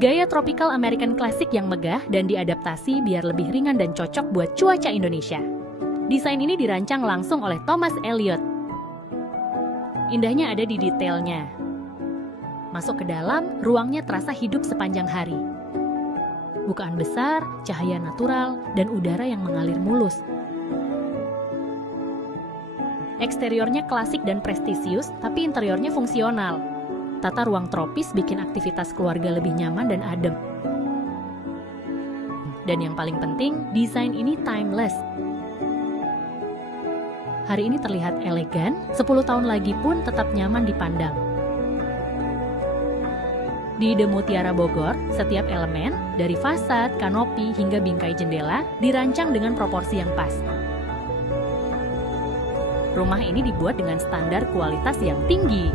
Gaya tropical American Classic yang megah dan diadaptasi biar lebih ringan dan cocok buat cuaca Indonesia. Desain ini dirancang langsung oleh Thomas Elliot. Indahnya ada di detailnya. Masuk ke dalam, ruangnya terasa hidup sepanjang hari. Bukaan besar, cahaya natural, dan udara yang mengalir mulus. Eksteriornya klasik dan prestisius, tapi interiornya fungsional. Tata ruang tropis bikin aktivitas keluarga lebih nyaman dan adem. Dan yang paling penting, desain ini timeless. Hari ini terlihat elegan, 10 tahun lagi pun tetap nyaman dipandang. Di The Mutiara Bogor, setiap elemen, dari fasad, kanopi, hingga bingkai jendela, dirancang dengan proporsi yang pas. Rumah ini dibuat dengan standar kualitas yang tinggi.